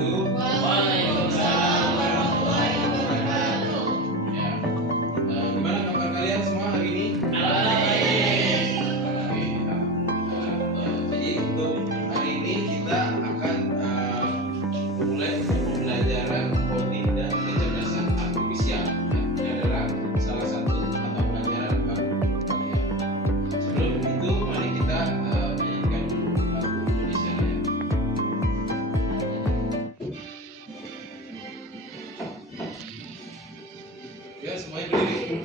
wabarakatuh. Waalaikumsalam warahmatullahi wabarakatuh. Ya, gimana kabar kalian semua hari ini? Baik. Oke, jadi untuk hari ini kita akan memulai pembelajaran coding dan kecerdasan artifisial. Ini adalah salah satu mata pelajaran baru untuk kalian. Sebelum itu, mari kita menyanyikan dulu lagu Indonesia Raya. Ya, semuanya berdiri.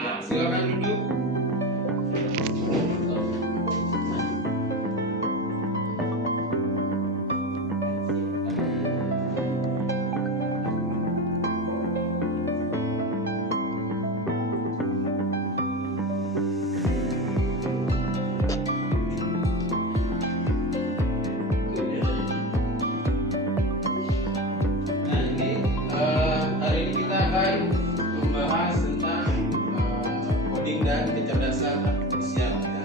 Ya, silakan duduk. Nah, ini hari ini kita akan membahas tentang coding dan kecerdasan artifisial ya.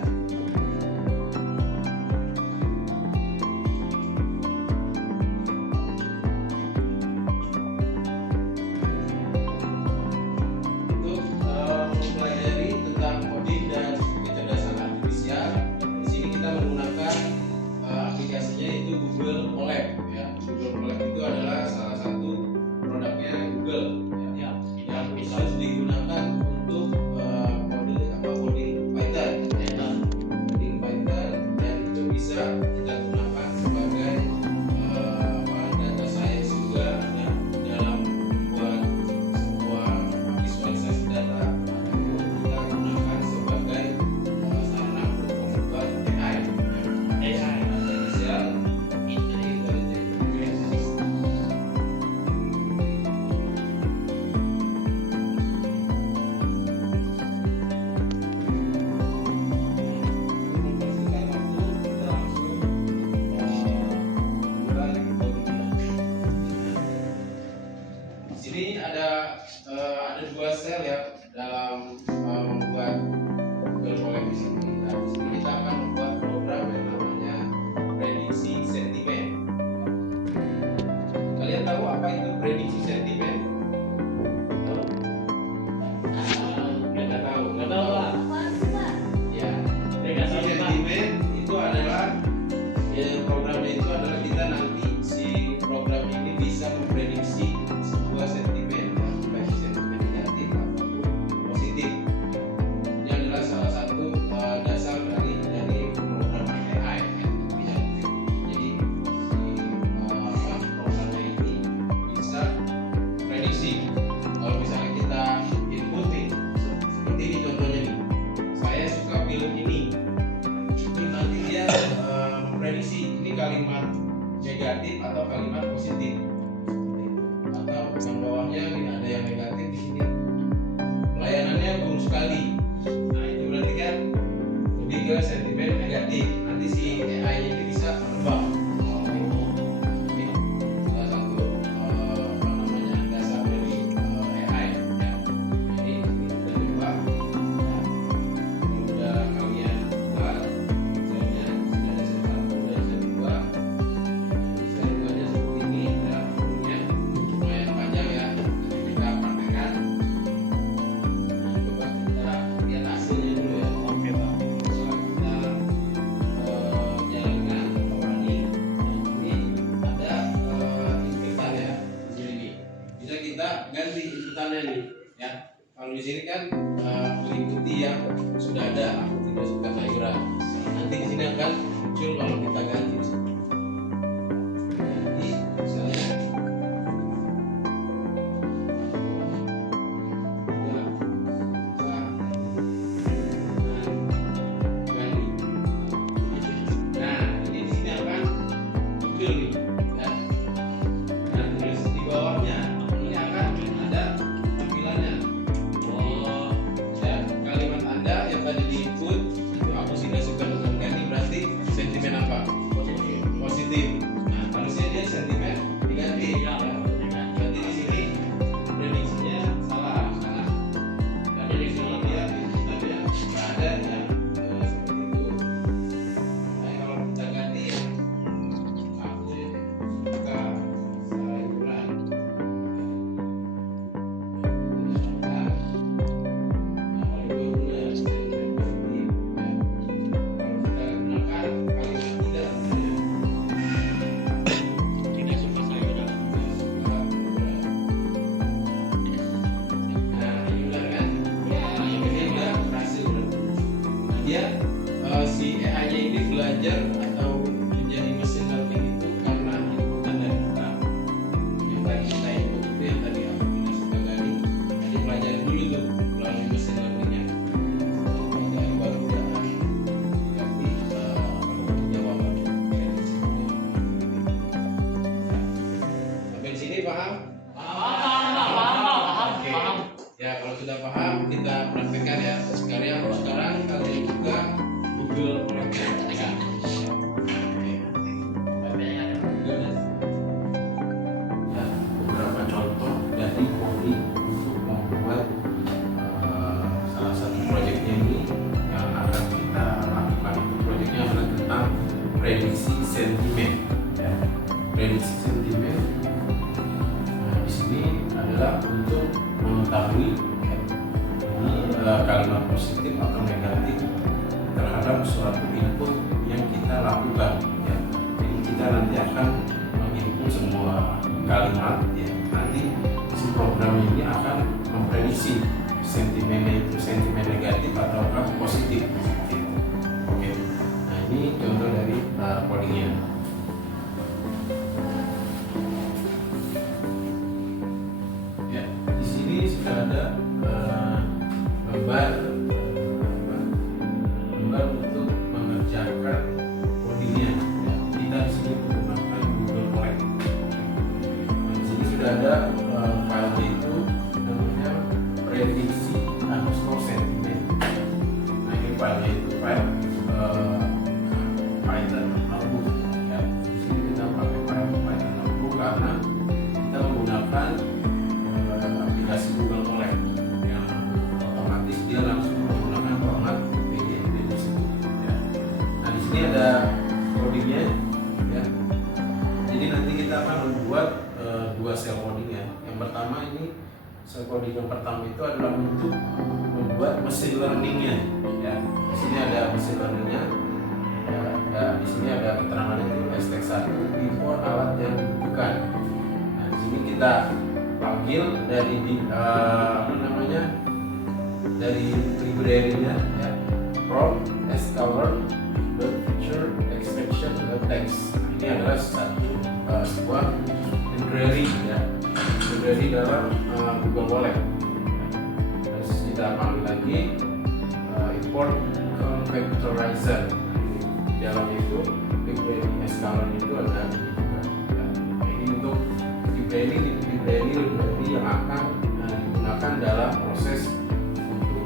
Untuk mempelajari tentang coding dan kecerdasan artifisial, di sini kita menggunakan aplikasinya itu Google Colab ya. Google Colab itu adalah salah satu produknya Google ya, yang khusus digunakan untuk coding Python ya. Coding Python, dan itu bisa kita gunakan sebagai data science juga ya, dalam membuat sebuah visualisasi data, ataupun kita gunakan sebagai sarana untuk membuat AI ya. Artificial Intelligence. Membersihkan waktu, kita langsung mulai codingnya. Di sini ada dua sel ya dalam membuat Google Colab di sini. Nah, di sini kita akan membuat program yang namanya prediksi sentimen. Kalian tahu apa itu prediksi sentimen? Nggak tahu. Nggak tahu, Pak. Ya, Nggak tahu, prediksi Pak. sentimen itu adalah programnya itu adalah kita nanti si program ini bisa memprediksi sebuah sentimen, baik sentimen negatif ataupun positif. Ini adalah salah satu dasar dari pemrograman AI ya. Jadi programnya ini bisa prediksi. Kalau misalnya kita inputin seperti ini contohnya nih, saya suka film ini, itu nanti dia memprediksi ini kalimat negatif atau kalimat positif. Atau yang bawahnya ini ada yang negatif di sini. Pelayanannya sekali. Nah itu berarti kan lebih ke sentimen negatif. Nanti si AI ini bisa menebak. Ini salah satu apa namanya dasar dari AI ya. Jadi kita coba ya. Udah kalian buat misalnya sudah ada satu dan dua, bisa dibuatnya seperti ini ya. Ujungnya lumayan panjang ya. Nanti kita praktekkan. Nah, coba kita lihat hasilnya dulu ya. Oke, Pak. Setelah kita jalankan program ini, nah, ini ada inputan ya di sini. Bisa kita ganti inputannya nih ya. Kalau di sini kan mengikuti yang sudah ada, aku tidak suka sayuran. Nanti di sini akan muncul kalau kita ganti. Jadi misalnya ya, nah, ini di sini akan muncul nih, ya. Nah, terus di bawahnya ini akan ada tampilannya. Oh, Ya, kalimat Anda yang tadi di input itu aku tidak suka dengan ganti berarti sentimen apa? positif. Positif. Nah, harusnya dia sentimen negatif. Iya, Ya. dengan Berarti di sini prediksinya salah. Karena di sini dia inputannya nggak ada yang seperti itu. Nah, kalau kita ganti yang aku suka sayuran. Nah, kalau itu benar sentimen positif. Ya. Kalau kita gunakan kalimat tidak, tidak suka sayuran. nah ini udah kan? Nah, ini udah berhasil. Nah, dia si AI-nya ini belajar atau menjadi mesin learning itu karena inputan dari kita. Yang tadi kita input itu yang tadi aku tidak suka tadi. Jadi pelajari dulu tuh melalui mesin learning-nya. Pelajari baru dia akan ganti jawaban prediksinya. Nah, sampai di sini paham? Oke. Ya, kalau sudah paham kita praktekkan ya. Sekarang kalian buka Google Project. Ya. Oke. Google. Ya, beberapa contoh dari coding untuk membuat salah satu proyeknya ini yang akan kita lakukan. Itu proyeknya adalah tentang prediksi sentimen. Ya. Prediksi sentimen. Nah, di sini adalah untuk mengetahui ya, ini kalimat positif atau negatif terhadap suatu input yang kita lakukan. Ya. Jadi kita nanti akan menginput semua kalimat. Ya. Nanti si program ini akan memprediksi sentimennya itu sentimen negatif ataukah positif. Oke. Nah ini contoh dari codingnya. Ya, di sini sudah ada gambar untuk mengerjakan codingnya. Ya, kita di sini menggunakan Google Colab. Nah, di sini sudah ada file itu namanya prediksi underscore sentimen. Nah ini file itu file Python notebook. Ya, di sini kita pakai file Python notebook karena kita menggunakan aplikasi Google Colab yang otomatis dia langsung menggunakan format PDF tersebut. Ya. Nah di sini ada codingnya. Ya. Jadi nanti kita akan membuat dua cell coding ya. Yang pertama ini cell coding yang pertama itu adalah untuk membuat mesin learningnya. Ya. Di sini ada mesin learningnya. Ya, di sini ada keterangan itu STEC1 import alat yang dibutuhkan. Nah di sini kita panggil dari dari library-nya ya, from scolor feature extraction text. Nah, ini adalah sebuah library ya, library dalam Google Colab. Terus kita panggil lagi import confactorizer. Di dalam itu library scolor itu ada ini juga. Ya. Nah, ini untuk library yang akan digunakan dalam proses untuk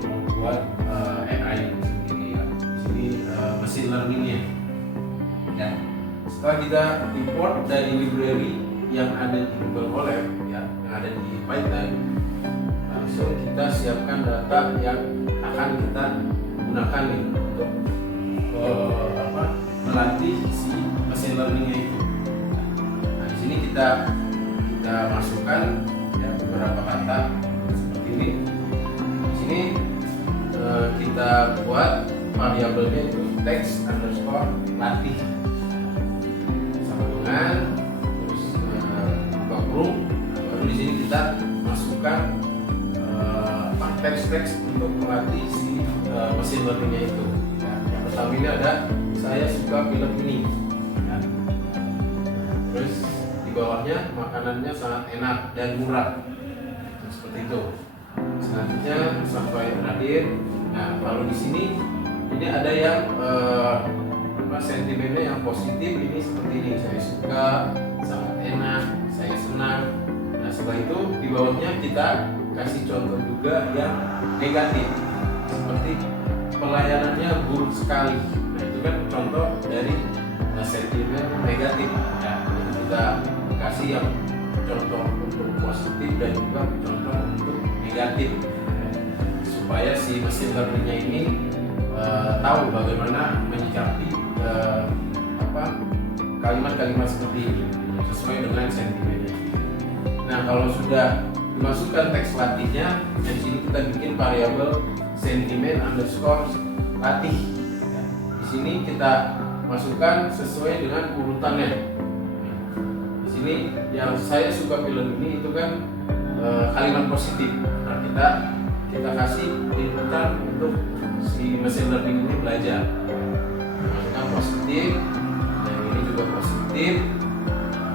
setelah kita import dari library yang ada di Google Colab ya, yang ada di Python, langsung kita siapkan data yang akan kita gunakan nih untuk melatih si machine learningnya itu. Nah, di sini kita masukkan ya beberapa kata seperti ini. Di sini kita buat variabelnya itu text underscore latih sama dengan terus buka kurung. Baru di sini kita masukkan teks untuk melatih si machine learningnya itu. Ya, yang pertama ini ada saya suka film ini. Ya. Terus di bawahnya makanannya sangat enak dan murah. Nah, seperti itu. Selanjutnya sampai terakhir. Nah, lalu di sini ini ada yang sentimennya yang positif ini seperti ini. Saya suka, sangat enak, saya senang. Nah, setelah itu di bawahnya kita kasih contoh juga yang negatif seperti pelayanannya buruk sekali. Nah, itu kan contoh dari sentimen negatif ya. Jadi kita kasih yang contoh untuk positif dan juga contoh untuk negatif supaya si mesin learningnya ini tahu bagaimana menyikapi kalimat-kalimat seperti ini sesuai dengan sentimennya. Nah, kalau sudah dimasukkan teks latihnya, dan di sini kita bikin variabel sentimen underscore latih. Ya, di sini kita masukkan sesuai dengan urutannya. Di sini yang saya suka film ini itu kan kalimat positif. Nah, kita kasih inputan untuk si machine learning ini belajar. Masukkan positif, dan ini juga positif.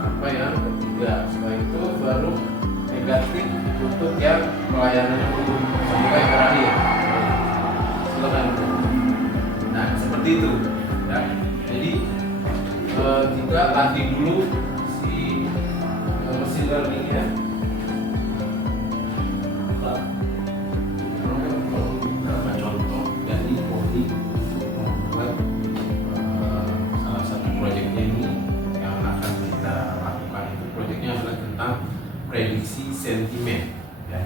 Sampai yang ketiga. Setelah itu baru negatif untuk yang pelayanannya buruk sampai yang terakhir. Silakan. Nah, seperti itu. Ya. Jadi kita latih dulu si machine learning ya. Beberapa contoh dari coding untuk membuat salah satu proyeknya ini yang akan kita lakukan. Itu proyeknya adalah tentang prediksi sentimen ya.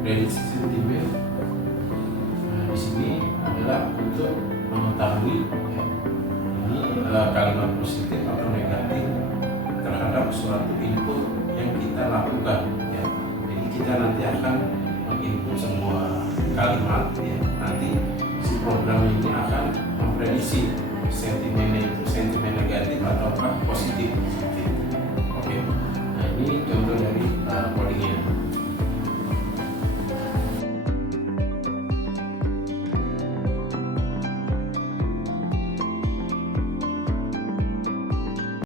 Prediksi sentimen di sini adalah untuk mengetahui ya, ini kalimat positif atau negatif terhadap suatu input yang kita lakukan ya. Jadi kita nanti akan menginput semua kalimat ya. Nanti si program ini akan memprediksi sentimennya itu sentimen negatif ataukah positif. Oke. Nah, ini contoh dari codingnya.